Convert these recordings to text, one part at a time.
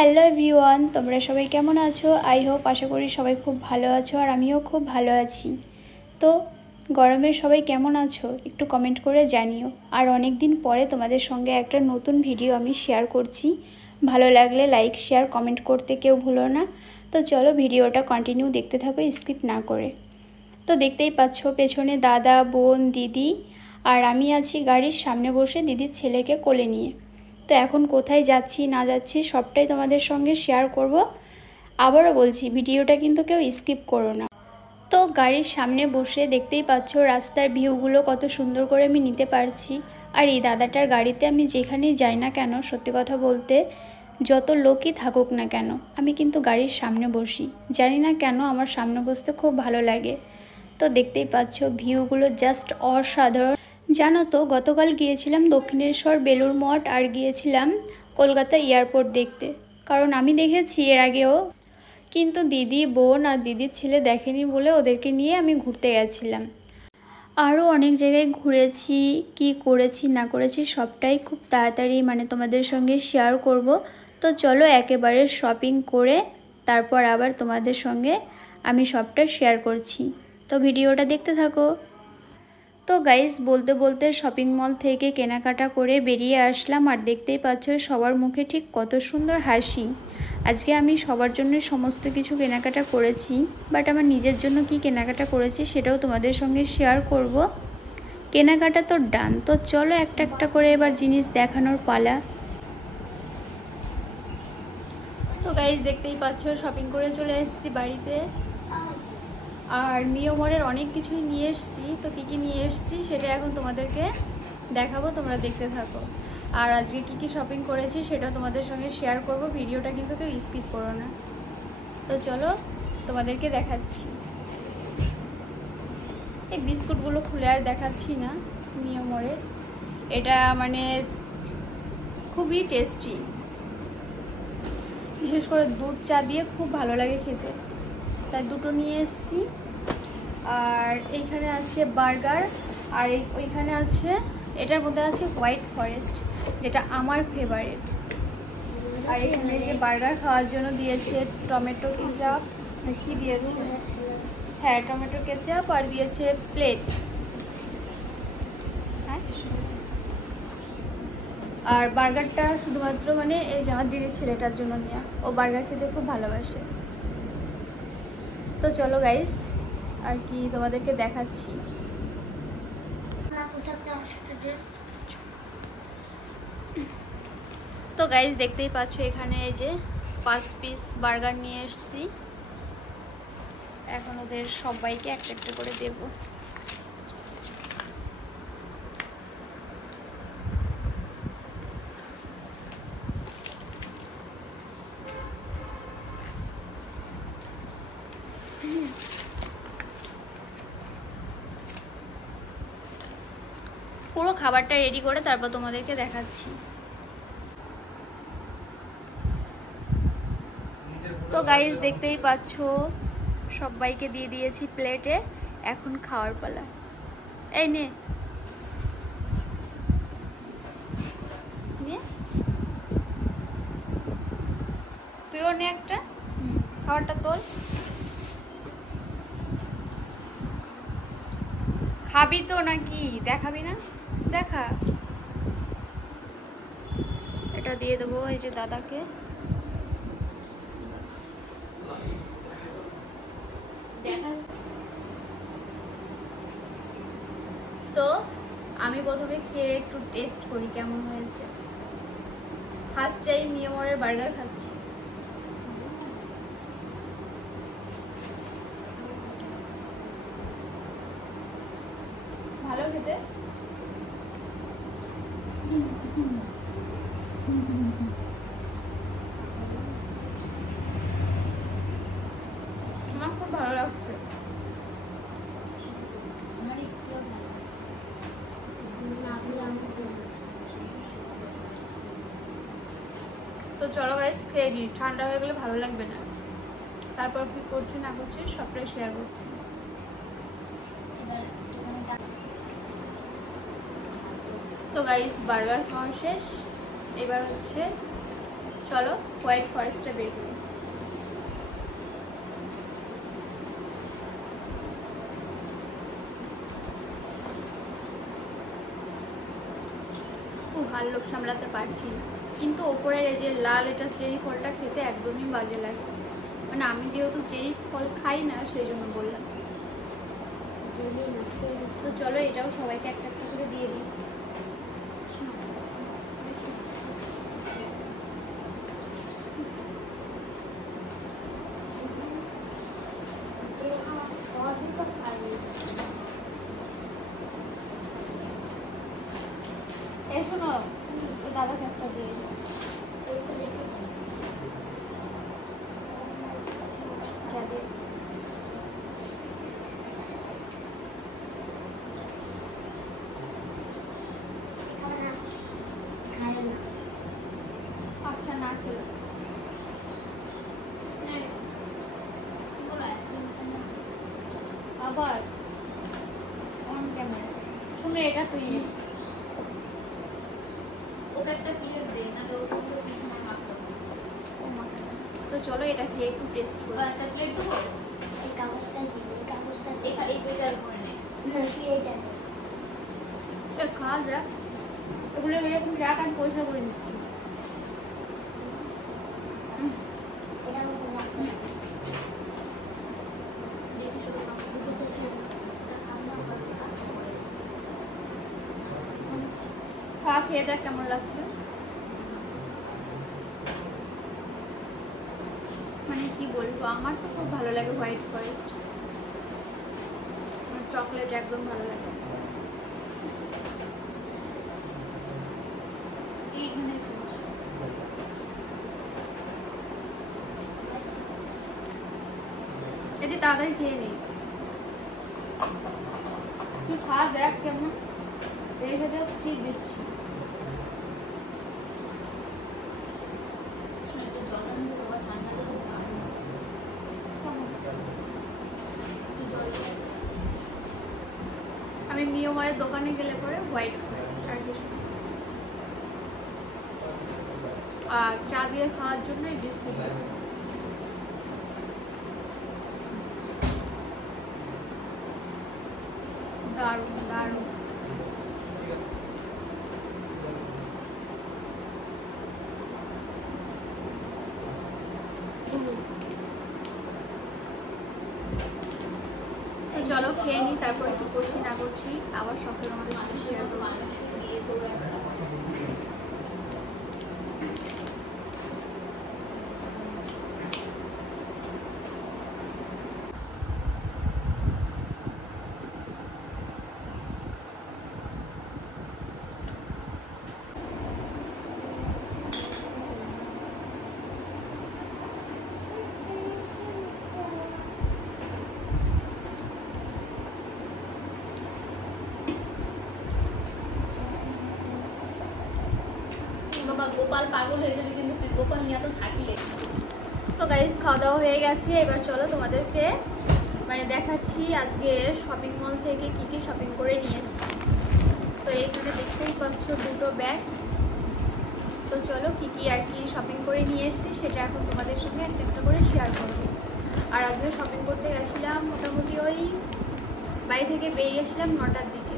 Hello everyone, তোমরা সবাই কেমন আছো? আই হোপ আশা করি সবাই খুব ভালো আছো আর আমিও খুব ভালো আছি। তো গরমের সবাই কেমন আছো একটু কমেন্ট করে জানিও। আর অনেক দিন পরে তোমাদের সঙ্গে একটা নতুন ভিডিও আমি শেয়ার করছি। ভালো লাগলে লাইক শেয়ার কমেন্ট করতে কেউ ভুলো না। তো চলো ভিডিওটা কন্টিনিউ দেখতে থাকো স্কিপ না করে। তো দেখতেই পাচ্ছ পেছনে দাদা, বোন, দিদি আর আমি আছি গাড়ির সামনে বসে দিদির ছেলেকে কোলে নিয়ে। তো এখন কোথায় যাচ্ছি না যাচ্ছি সবটাই তোমাদের সঙ্গে শেয়ার করব। আবারও বলছি ভিডিওটা কিন্তু কেউ স্কিপ করো না। তো গাড়ির সামনে বসে দেখতেই পাচ্ছ রাস্তার ভিউগুলো কত সুন্দর করে আমি নিতে পারছি। আর এই দাদাটার গাড়িতে আমি যেখানেই যাই না কেন, সত্যি কথা বলতে যত লোকই থাকুক না কেন আমি কিন্তু গাড়ির সামনে বসি। জানি না কেন আমার সামনে বসতে খুব ভালো লাগে। তো দেখতেই পাচ্ছ ভিউগুলো জাস্ট অসাধারণ। জানো তো গতকাল গিয়েছিলাম দক্ষিণেশ্বর, বেলুড় মঠ আর গিয়েছিলাম কলকাতা এয়ারপোর্ট দেখতে। কারণ আমি দেখেছি এর আগেও, কিন্তু দিদি, বোন আর দিদির ছেলে দেখেনি বলে ওদেরকে নিয়ে আমি ঘুরতে গেছিলাম। আরও অনেক জায়গায় ঘুরেছি, কি করেছি না করেছি সবটাই খুব তাড়াতাড়ি তোমাদের সঙ্গে শেয়ার করব। তো চলো একেবারে শপিং করে তারপর আবার তোমাদের সঙ্গে আমি সবটা শেয়ার করছি। তো ভিডিওটা দেখতে থাকো। তো গাইস বলতে বলতে শপিং মল থেকে কেনাকাটা করে বেরিয়ে আসলাম আর দেখতেই পাচ্ছ সবার মুখে ঠিক কত সুন্দর হাসি। আজকে আমি সবার জন্য সমস্ত কিছু কেনাকাটা করেছি, বাট আমার নিজের জন্য কি কেনাকাটা করেছি সেটাও তোমাদের সঙ্গে শেয়ার করব। কেনাকাটা তো ডান, তো চলো একটা একটা করে এবার জিনিস দেখানোর পালা। তো গাইস দেখতেই পাচ্ছ শপিং করে চলে এসেছি বাড়িতে। আর মিওমরের অনেক কিছুই নিয়ে এসেছি। তো কী কী নিয়ে এসেছি সেটা এখন তোমাদেরকে দেখাবো, তোমরা দেখতে থাকো। আর আজকে কী কী শপিং করেছি সেটা তোমাদের সঙ্গে শেয়ার করব। ভিডিওটা কিন্তু কেউ স্কিপ করো না। তো চলো তোমাদেরকে দেখাচ্ছি। এই বিস্কুটগুলো খুলে আর দেখাচ্ছি না। মিওমরের এটা খুবই টেস্টি, বিশেষ করে দুধ চা দিয়ে খুব ভালো লাগে খেতে, তাই দুটো নিয়ে এসেছি। আর এইখানে আছে বার্গার, আর ওইখানে আছে, এটার মধ্যে আছে হোয়াইট ফরেস্ট, যেটা আমার ফেভারিট। আর এখানে যে বার্গার খাওয়ার জন্য দিয়েছে টমেটো কেচাপ, বেশি দিয়েছে, হ্যাঁ টমেটো কেচাপ, আর দিয়েছে প্লেট। হ্যাঁ, আর বার্গারটা শুধুমাত্র এই যে আমার দিদির ছেলেটার জন্য নেওয়া, ও বার্গার খেতে খুব ভালোবাসে। তো চলো গাইস আর কি তোমাদেরকে দেখাচ্ছি। তো গাইস দেখতেই পাচ্ছ এখানে এই যে 5 পিস বার্গার নিয়ে এসেছি। এখন ওদের সবাইকে একটা একটা করে দেব। পুরো খাবারটা রেডি করে তারপর তোমাদেরকে দেখাচ্ছি। তো গাইস দেখতেই পাচ্ছ সবাইকে দিয়ে দিয়েছি প্লেটে, এখন খাওয়ার পালা। এই নে, তুইও নে একটা, খাবারটা তোল। খাবি তো নাকি দেখাবি না? দেখা, এটা দিয়ে দেবো এই যে দাদাকে। তো আমি প্রথমে খেয়ে একটু টেস্ট করি কেমন হয়েছে। ফার্স্ট টাইম মিওমরের বার্গার খাচ্ছি। ভালো খেতে। আমার খুব ভালো লাগছে। তো চলো গাইস খেয়ে দিই, ঠান্ডা হয়ে গেলে ভালো লাগবে না। তারপর কি করছি না করছি সবটাই শেয়ার করছি। তো গাইস বার্গার খাওয়া শেষ, এবার হচ্ছে চলো হোয়াইট ফরেস্টটা বের করি। খুব ভালো লোক সামলাতে পারছি, কিন্তু ওপরের এই যে লাল এটা চেরি ফলটা খেতে একদমই বাজে লাগে। মানে আমি যেহেতু চেরি ফল খাই না সেই জন্য বললাম। তো চলো এটাও সবাইকে একটা একটা করে দিয়ে দিই। শোনো দাদাকে একটা দিয়ে দিই। আচ্ছা না খেলো আবার অন ক্যামেরা। শুনে এটা তুই ওকে একটা প্লেট দে না, তো পিছনে মাখো। তো চলো এটা খেয়ে একটু টেস্ট করো। একটা প্লেট দেবো, এই কাগজটা দিই, এই কাগজটা এই পেটার করে নে না, তুই এইটা দে খা যা। এগুলো এরকম রাখ, আমি পয়সা করে নিচ্ছি। খা, খেয়ে দেখ কেমন লাগছে। মানে কি বলবো, আমার তো খুব ভালো লাগে হোয়াইট ফরেস্ট, আমার চকলেট একদম ভালো লাগে। এইখানে এতে তাড়াতাড়ি খেয়ে নেই, তুই খা দেখ কেমন। রেখে দেখ, ঠিক দিচ্ছি। আমি মিওমারের দোকানে গেলে পরে হোয়াইট ফরেস্ট আর কিছু, আর চা দিয়ে খাওয়ার জন্য এই বিস্কিট। দারুণ দারুণ। চলো খেয়ে নিই, তারপরে কি করছি না করছি আবার সবটা আমাদের সাথে শেয়ার করবো। গোপাল পাগল হয়ে যাবে, কিন্তু তুই গোপাল নিয়ে তো থাকলে। তো গাইস খাওয়া দাওয়া হয়ে গেছে, এবার চলো তোমাদেরকে মানে দেখাচ্ছি আজকে শপিং মল থেকে কি কি শপিং করে নিয়ে এসেছি। তো এইখানে দেখতেই পাচ্ছ দুটো ব্যাগ। তো চলো কি কি আর কি শপিং করে নিয়ে এসেছি সেটা এখন তোমাদের সঙ্গে একটা একটা করে শেয়ার করবো। আর আজকে শপিং করতে গেছিলাম মোটামুটি ওই বাড়ি থেকে বেরিয়েছিলাম 9টার দিকে।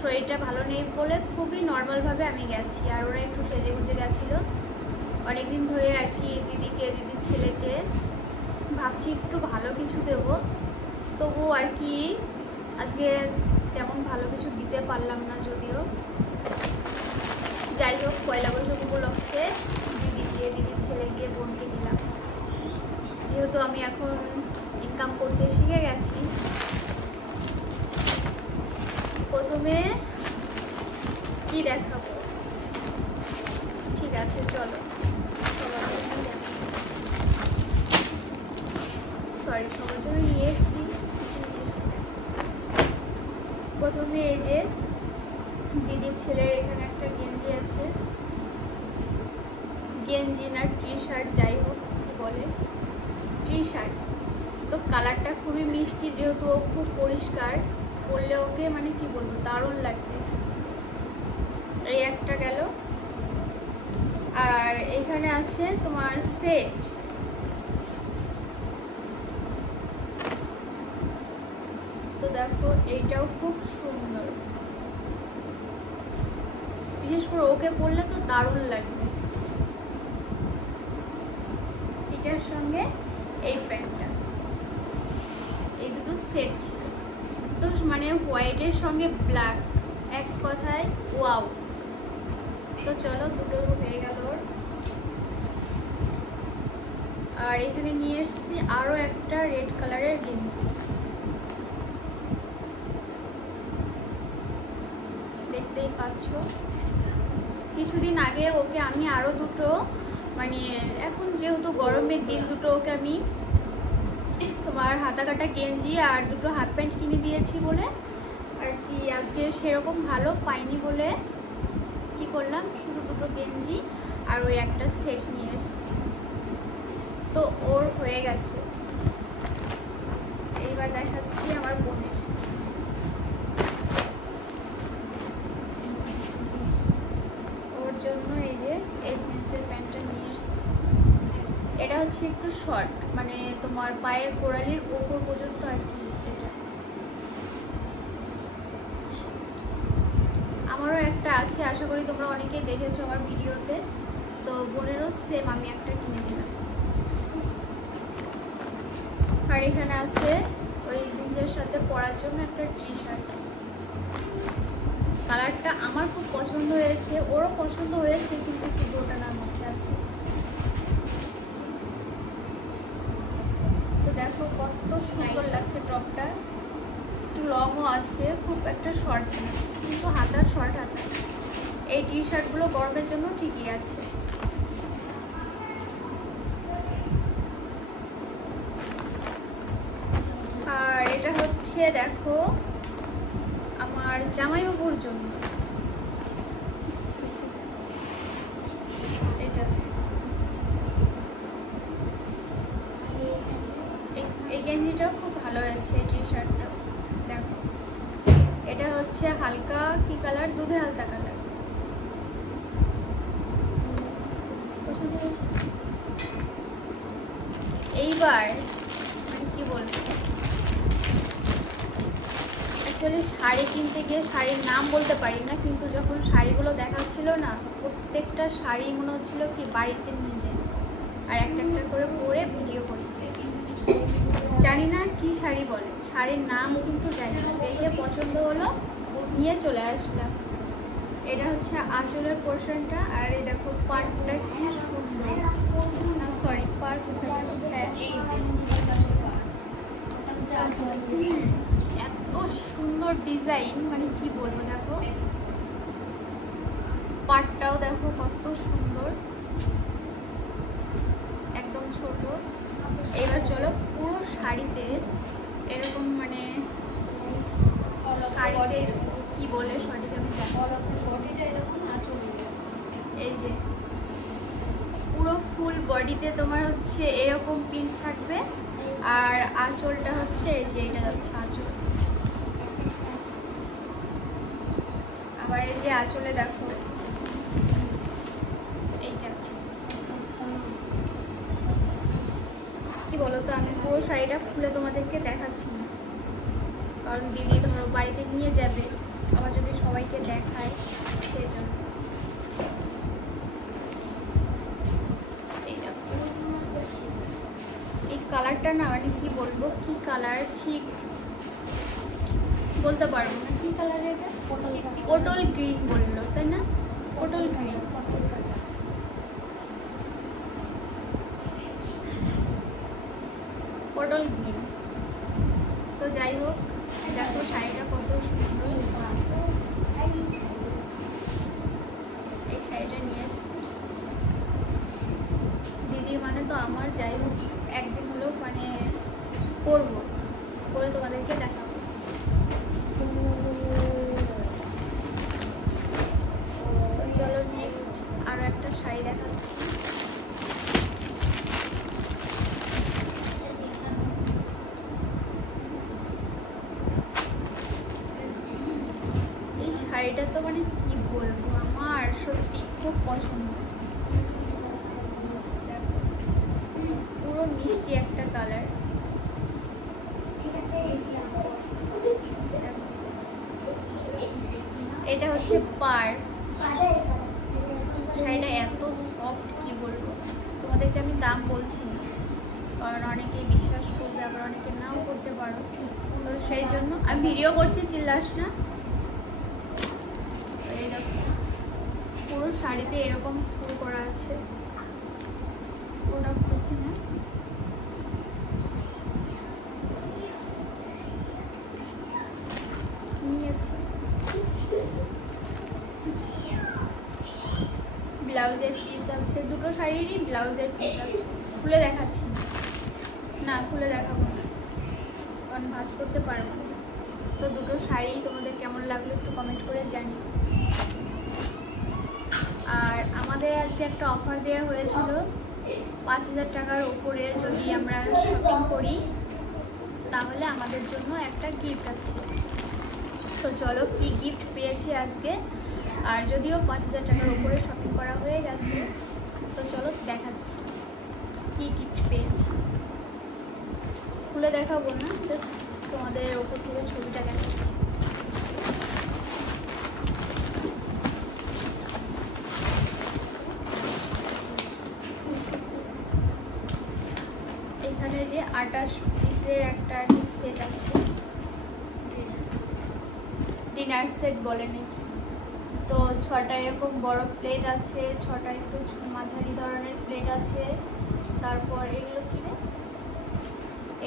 শরীরটা ভালো নেই বলে খুবই নর্মালভাবে আমি গেছি, আর ওরা একটু সেজে গুজে গেছিলো অনেকদিন ধরে আর কি। দিদির ছেলেকে ভাবছি একটু ভালো কিছু দেবো, তবু আর কি আজকে তেমন ভালো কিছু দিতে পারলাম না যদিও। যাই হোক পয়লা বৈশাখ উপলক্ষে দিদির ছেলেকে বোনকে দিলাম, যেহেতু আমি এখন ইনকাম করতে শিখে গেছি। প্রথমে কি দেখাবো, ঠিক আছে চলো। সরি সবার জন্য নিয়ে এসছি। প্রথমে এই যে দিদির ছেলের এখানে একটা গেঞ্জি আছে, গেঞ্জি না টি শার্ট যাই হোক কি বলে, টি শার্ট। তো কালারটা খুবই মিষ্টি, যেহেতু ও খুব পরিষ্কার, পরলে ওকে মানে কি বলবো দারুণ লাগবে। এই একটা গেল। আর এখানে আছে তোমার সেট। তো দেখো এইটাও খুব সুন্দর, বিশেষ করে ওকে পরলে তো দারুণ লাগবে। এটার সঙ্গে এই প্যান্টটা, এই দুটো সেট ছিল তো, মানে হোয়াইটের সঙ্গে ব্ল্যাক, এক কথায় ওয়াও। তো চলো দুটো হয়ে গেল। আর এখানে নিয়ে এসেছি আরো একটা রেড কালারের গেঞ্জি, দেখতেই পাচ্ছ। কিছুদিন আগে ওকে আমি আরো দুটো, মানে এখন যেহেতু গরমের দিন, দুটো ওকে আমি তোমার হাতা কাটা গেঞ্জি আর দুটো হাফ প্যান্ট কিনে দিয়েছি বলে আর কি, আজকে সেরকম ভালো পাইনি বলে কি করলাম, শুধু দুটো গেঞ্জি আর ওই একটা সেট নিয়ে এসেছি। তো ওর হয়ে গেছে। এইবার দেখাচ্ছি আমার বোনের। ওর জন্য এই যে এই জিন্সের প্যান্টটা নিয়ে এসেছি। এটা হচ্ছে একটু শর্ট, মানে তোমার পায়ের গোড়ালির ওপর পর্যন্ত আর কি। এটা আমারও একটা আছে, আশা করি তোমরা অনেকেই দেখেছো আমার ভিডিওতে। তো বোনেরও সেম আমি একটা কিনে দিলাম। আর এখানে আছে ওই জিন্সের সাথে পরার জন্য একটা টি শার্ট। কালারটা আমার খুব পছন্দ হয়েছে, ওরও পছন্দ হয়েছে, কিন্তু একটু দোটানার মধ্যে আছে। তো দেখো কত সুন্দর লাগছে টপটা, একটু লংও আছে, খুব একটা শর্ট না, কিন্তু হাতার শর্ট হাতা। এই টি শার্টগুলো গরমের জন্য ঠিকই আছে। আর এটা হচ্ছে দেখো আমার জামাইবাবুর জন্য। এটা এই গেঞ্জিটাও খুব ভালো হয়েছে, এই টি শার্টটা দেখো। এটা হচ্ছে হালকা কি কালার, দুধে হালকা কালার। পছন্দ হয়েছে। এইবার মানে কি বলবো, অ্যাকচুয়ালি শাড়ি কিনতে গিয়ে শাড়ির নাম বলতে পারি না, কিন্তু যখন শাড়িগুলো দেখাচ্ছিল না, প্রত্যেকটা শাড়ি মনে হচ্ছিল কি বাড়িতে নিয়ে যায় আর একটা একটা করে পরে ভিডিও করতে। জানি না কি শাড়ি বলে, শাড়ির নাম কিন্তু জানি না, দেখে পছন্দ হলো নিয়ে চলে আসলাম। এটা হচ্ছে আঁচলের পোর্শনটা, আর এই দেখো পাড়টা কি সুন্দর, না সরি পাড় কোথায়, হ্যাঁ এই যে এত সুন্দর ডিজাইন, মানে কি বলবো। দেখো পাড়টাও দেখো কত সুন্দর, একদম ছোট। এবার চলো পুরো শাড়িতে এরকম, মানে শাড়িতে কি বলে শাড়িতে আমি জানি, এই যে পুরো ফুল বডিতে তোমার হচ্ছে এরকম পিঙ্ক থাকবে, আর আঁচলটা হচ্ছে এই যে এটা যাচ্ছে আঁচল। আবার এই যে আঁচলে দেখো এইটা কি বলতো, আমি পুরো শাড়িটা খুলে তোমাদেরকে দেখাচ্ছি না, কারণ দিদি ধরো বাড়িতে নিয়ে যাবে, আবার যদি সবাইকে দেখায় সেই জন্য। এই কালারটা না, মানে কি বলবো, কি কালার ঠিক বলতে পারবো না। কি কালার এটা, পটল গ্রিন বললো তাই না, পটল গ্রিন। পটল গ্রিন। তো যাই হোক, দেখো শাড়িটা কত সুন্দর। এই শাড়িটা নিয়ে এসছি দিদির, মানে তো আমার, যাই হোক একদিন হলেও মানে পরবো, পরে তোমাদেরকে দেখাবো। তো চলো নেক্সট আরো একটা শাড়ি দেখাচ্ছি। এই শাড়িটা তো মানে কি বলবো, আমার সত্যি খুব পছন্দ। মিষ্টি একটা কালার। এটা হচ্ছে পার। শাড়িটা এত সফট কি বলবো তোমাদেরকে, আমি দাম বলছি না কারণ অনেকেই বিশ্বাস করবে আবার অনেকে নাও করতে পারো, তো সেই জন্য আমি ভিডিও করছি, চিল্লাস না। এই দেখো পুরো শাড়িতে এরকম ফুল করা আছে, ওটা বুঝছি না। নিয়েছি ব্লাউজের পিস আছে, দুটো শাড়িরই ব্লাউজের পিস আছে। খুলে দেখাচ্ছি না, খুলে দেখাবো না কারণ ভাঁজ করতে পারবো না। তো দুটো শাড়ি তোমাদের কেমন লাগলো একটু কমেন্ট করে জানি। আর আমাদের আজকে একটা অফার দেওয়া হয়েছিল, 5000 টাকার উপরে যদি আমরা শপিং করি তাহলে আমাদের জন্য একটা গিফট আছে। তো চলো কি গিফট পেয়েছি আজকে, আর যদিও 5000 টাকার উপরে শপিং করা হয়ে গেছে, তো চলো দেখাচ্ছি কি গিফট পেয়েছি। খুলে দেখাবো না, জাস্ট তোমাদের ওপর থেকে ছবিটা দেখাচ্ছি। এখানে যে 28 পিসের একটা সেট আছে, ডিনার সেট বলে নাকি। তো 6টা এরকম বড় প্লেট আছে, 6টা একটু মাঝারি ধরনের প্লেট আছে। তারপর এগুলো কি রে,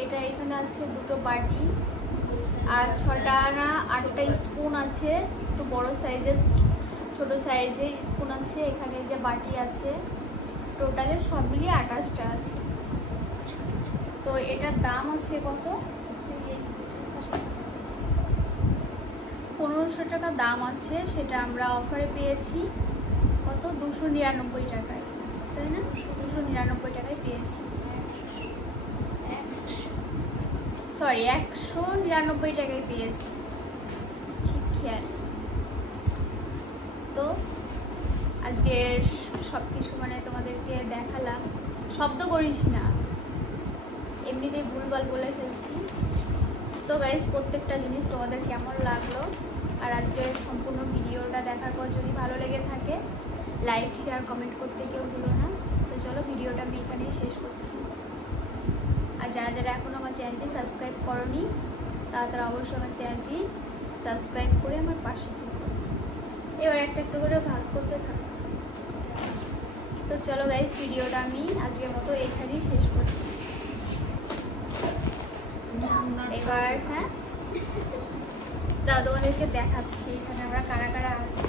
এটা এখানে আছে দুটো বাটি, আর 6টা না 8টা স্পুন আছে, একটু বড় সাইজের ছোট সাইজের স্পুন আছে। এখানে যে বাটি আছে, টোটালে সব মিলিয়ে 28টা আছে। তো এটার দাম আছে কত, 1500 টাকা দাম আছে। সেটা আমরা অফারে পেয়েছি কত, 299 টাকায়, তাই না? 299 টাকায় পেয়েছি, সরি 199 টাকায় পেয়েছি, ঠিক খেয়াল। তো আজকে সব কিছু মানে তোমাদেরকে দেখালাম, শব্দ করিস না, এমনিতেই ভুলভাল বলে ফেলছি। তো গাইস প্রত্যেকটা জিনিস তোমাদের কেমন লাগলো, আর আজকের সম্পূর্ণ ভিডিওটা দেখার পর যদি ভালো লেগে থাকে লাইক শেয়ার কমেন্ট করতে কেউ ভুলো না। তো চলো ভিডিওটা আমি এখানেই শেষ করছি। আর যারা যারা এখনও আমার চ্যানেলটি সাবস্ক্রাইব করোনি তারা অবশ্যই আমার চ্যানেলটি সাবস্ক্রাইব করে আমার পাশে থাকো। এবার একটা একটু করে ভাঁজ করতে থাকো। তো চলো গাইস ভিডিওটা আমি আজকের মতো এখানেই শেষ করছি। এবার হ্যাঁ দাও তোমাদেরকে দেখাচ্ছি এখানে আমরা কারা কারা আছি।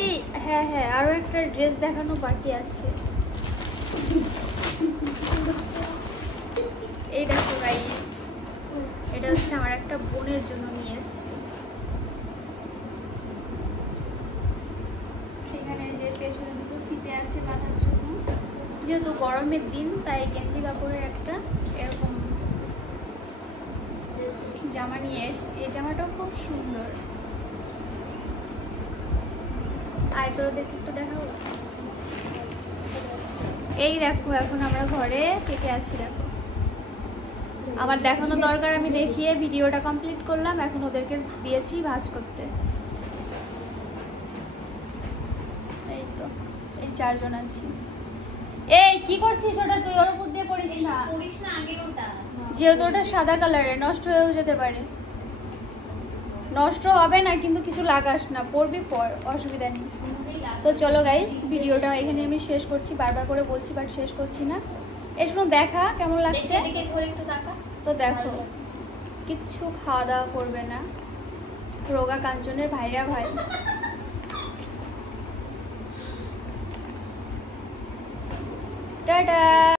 এই হ্যাঁ হ্যাঁ আরো একটা ড্রেস দেখানো বাকি আছে। এই দেখো গাইস, এটা হচ্ছে আমার একটা বোনের জন্য নিয়ে এসেছি। এখানে যে পেছনে দুটো ফিতে আছে বাঁধার জন্য, যেহেতু গরমের দিন তাই গেঞ্জি কাপড়ের একটা এরকম জামা নিয়ে এসেছি। এই জামাটাও খুব সুন্দর। আয় তোদেরকে একটু দেখাবো। এই দেখো এখন আমরা ঘরে কে কে আছি দেখো। আমার দেখানো দরকার আমি দেখিয়ে ভিডিওটা কমপ্লিট করলাম। এখন ওদেরকে দিয়েছি ভাঁজ করতে। এই তো এই 4 জন আছি। এই কি করছিস ওটা, তুই ওর উপর দিয়ে পড়িস না, পড়িস না আগে ওটা, যেহেতু ওটা সাদা কালারের নষ্ট হয়েও যেতে পারে। নষ্ট হবে না কিন্তু কিছু লাগাস না, পড়বি পর, অসুবিধা নেই। তো চলো গাইস ভিডিওটা এখানে আমি শেষ করছি, বারবার করে বলছি বাট শেষ করছি না। এই শুনো দেখা কেমন লাগছে তো দেখো। কিচ্ছু খাওয়া দাওয়া করবে না, রোগা কাঞ্চনের ভাইরা ভাই। টাটা।